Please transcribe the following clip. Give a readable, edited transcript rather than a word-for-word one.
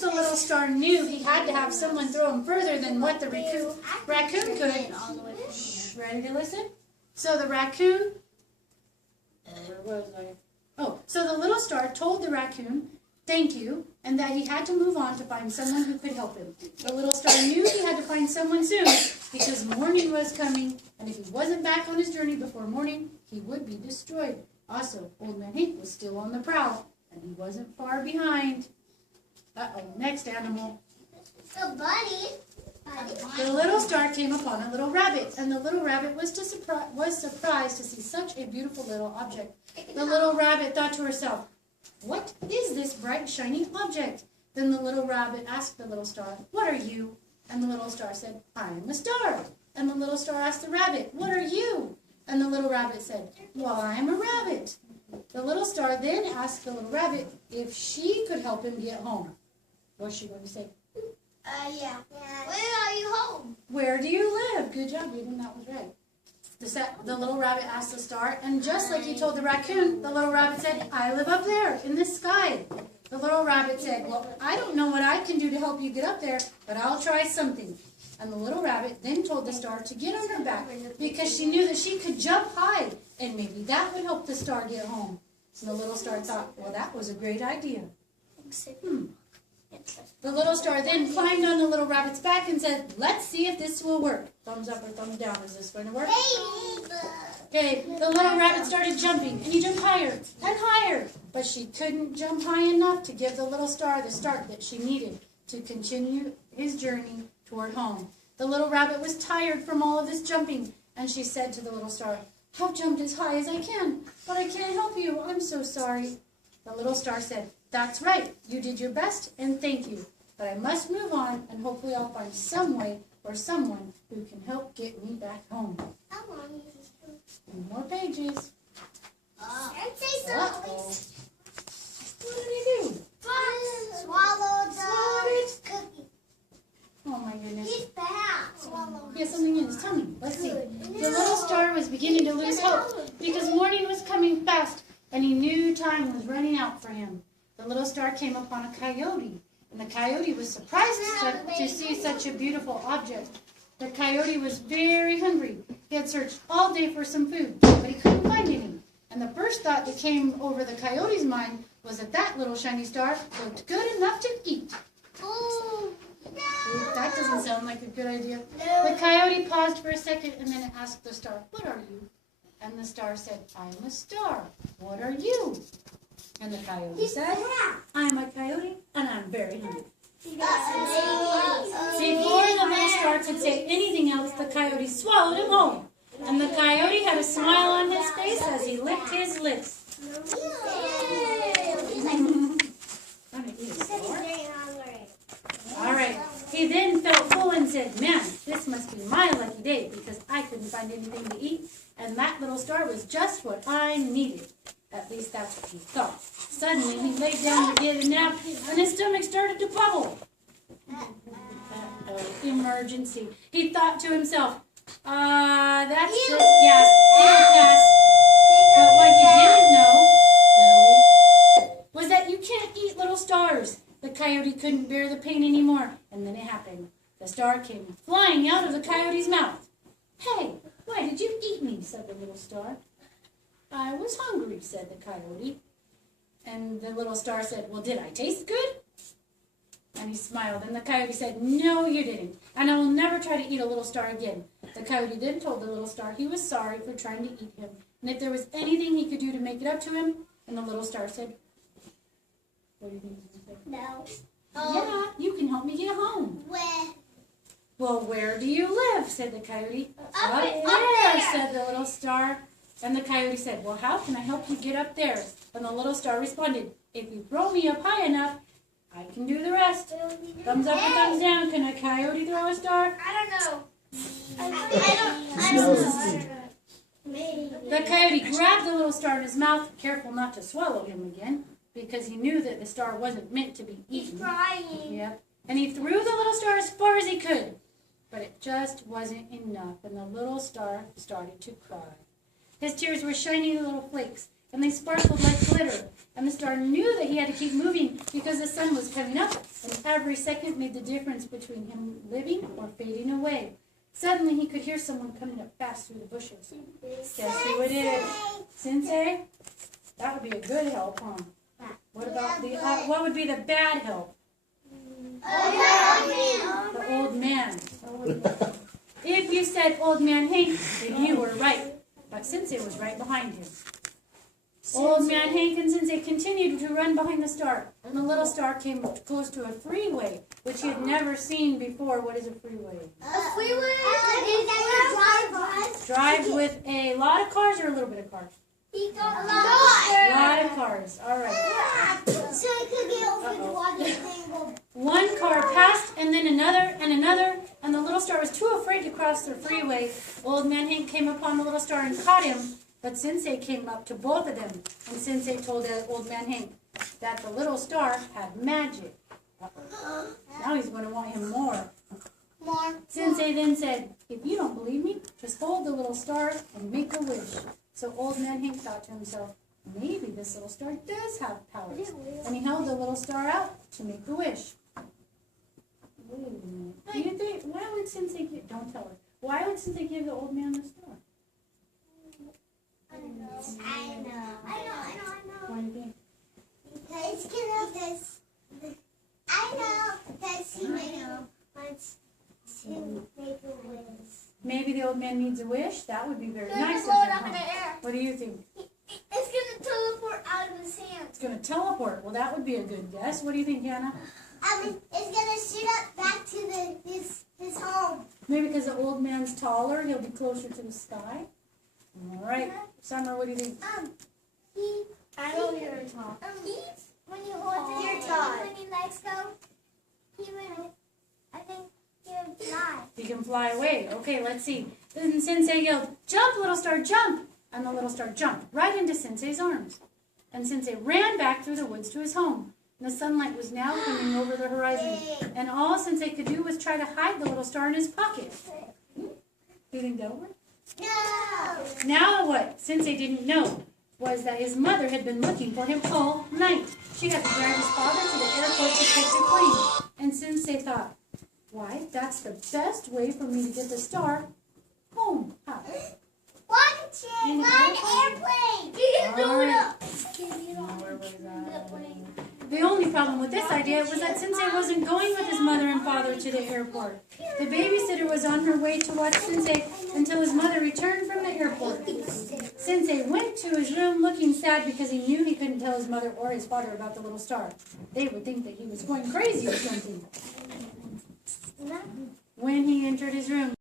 the little star knew he had to have someone throw him further than what the raccoon could. Ready to listen? So the raccoon, where was I? Oh, so the little star told the raccoon, thank you, and that he had to move on to find someone who could help him. The little star knew he had to find someone soon because morning was coming, and if he wasn't back on his journey before morning, he would be destroyed. Also, Old Man Hank was still on the prowl, and he wasn't far behind. Uh-oh, next animal. The bunny. The little star came upon a little rabbit, and the little rabbit was surprised to see such a beautiful little object. The little rabbit thought to herself, what is this bright, shiny object? Then the little rabbit asked the little star, what are you? And the little star said, I am a star. And the little star asked the rabbit, what are you? And the little rabbit said, well, I am a rabbit. The little star then asked the little rabbit if she could help him get home. What's she going to say? Yeah. Where are you home? Where do you live? Good job, Eden. That was right. The little rabbit asked the star, and just like he told the raccoon, the little rabbit said, I live up there in the sky. The little rabbit said, well, I don't know what I can do to help you get up there, but I'll try something. And the little rabbit then told the star to get on her back because she knew that she could jump high, and maybe that would help the star get home. So the little star thought, well, that was a great idea. The little star then climbed on the little rabbit's back and said, let's see if this will work. Thumbs up or thumbs down. Is this going to work? Okay, the little rabbit started jumping, and he jumped higher and higher. But she couldn't jump high enough to give the little star the start that she needed to continue his journey toward home. The little rabbit was tired from all of this jumping, and she said to the little star, I've jumped as high as I can, but I can't help you. I'm so sorry. The little star said, that's right. You did your best, and thank you. But I must move on, and hopefully I'll find some way or someone who can help get me back home. How long is this? 2 more pages. And say something. What did he do? Swallow the cookie. Oh my goodness. He's bad. Swallow. He has something in his tummy. Let's see. The little star was beginning to lose hope because morning was coming fast, and he knew time was running out for him. The little star came upon a coyote, and the coyote was surprised to see such a beautiful object. The coyote was very hungry. He had searched all day for some food, but he couldn't find any. And the first thought that came over the coyote's mind was that that little shiny star looked good enough to eat. Ooh, no. That doesn't sound like a good idea. The coyote paused for a second and then asked the star, what are you? And the star said, I'm a star. What are you? And the coyote said, I'm a coyote and I'm very hungry. Before the little star could say anything else, the coyote swallowed him whole. And the coyote had a smile on his face as he licked his lips. All right. He then felt full and said, man, this must be my lucky day because I couldn't find anything to eat, and that little star was just what I needed. At least that's what he thought. Suddenly, he lay down to get a nap, and his stomach started to bubble. Emergency. He thought to himself, that's just gas. It'll pass. But what he didn't know, was that you can't eat little stars. The coyote couldn't bear the pain anymore, and then it happened. The star came flying out of the coyote's mouth. Hey, why did you eat me? Said the little star. I was hungry, said the coyote. And the little star said, well, did I taste good? And he smiled, and the coyote said, no, you didn't, and I will never try to eat a little star again. The coyote then told the little star he was sorry for trying to eat him, and if there was anything he could do to make it up to him. And the little star said, what do you think he said? No. Yeah, you can help me get home. Where? Well, where do you live? Said the coyote. Up there, said the little star. And the coyote said, well, how can I help you get up there? And the little star responded, if you throw me up high enough, I can do the rest. Thumbs up or thumbs down. Can a coyote throw a star? I don't know. I don't know. The coyote grabbed the little star in his mouth, careful not to swallow him again, because he knew that the star wasn't meant to be eaten. He's crying. Yep. And he threw the little star as far as he could. But it just wasn't enough, and the little star started to cry. His tears were shiny little flakes, and they sparkled like glitter. And the star knew that he had to keep moving because the sun was coming up. And Every second made the difference between him living or fading away. Suddenly he could hear someone coming up fast through the bushes. Guess who it is? Sensei? That would be a good help, huh? What about what would be the bad help? The old man. If you said Old Man Hank, then you were right. But Sensei was right behind him. Old Man Hank and Sensei continued to run behind the star, and the little star came close to a freeway, which he had never seen before. What is a freeway? A freeway Drive with a lot of cars or a little bit of cars? He got A lot of cars. All right. So he could get over the water thing. One car passed, and then another, and the little star was too afraid to cross the freeway. Old Man Hank came upon the little star and caught him, but Sensei came up to both of them, and Sensei told Old Man Hank that the little star had magic. Now he's going to want him more. Sensei then said, "If you don't believe me, just hold the little star and make a wish." So Old Man Hank thought to himself, maybe this little star does have powers. And he held the little star out to make the wish. Wait a minute. Do you think, why would Sensei give, don't tell her, why would Sensei give the old man the star? I know. What do you think? Because he wants to make a wish. Maybe the old man needs a wish? That would be very nice of Blow it him. up in the air. What do you think? It's gonna teleport out of his hand. It's going to teleport. Well, that would be a good guess. What do you think, Hannah? It's gonna shoot up back to his home. Maybe because the old man's taller, he'll be closer to the sky. All right. Summer, what do you think? I know you're tall. When you hold it, when your legs go, he would, I think he would fly. He can fly away. Okay, let's see. Then Sensei yelled, "Jump, little star, jump!" And the little star jumped right into Sensei's arms. And Sensei ran back through the woods to his home. And the sunlight was now coming over the horizon. And all Sensei could do was try to hide the little star in his pocket. Do you think that'll work? No. Now what Sensei didn't know was that his mother had been looking for him all night. She had to drive his father to the airport to catch a plane. And Sensei thought, why, that's the best way for me to get the star home. How? One airplane. You can blow it up. The only problem with this idea was that Sensei wasn't going with his mother and father to the airport. The babysitter was on her way to watch Sensei until his mother returned from the airport. Sensei went to his room looking sad because he knew he couldn't tell his mother or his father about the little star. They would think that he was going crazy or something. When he entered his room,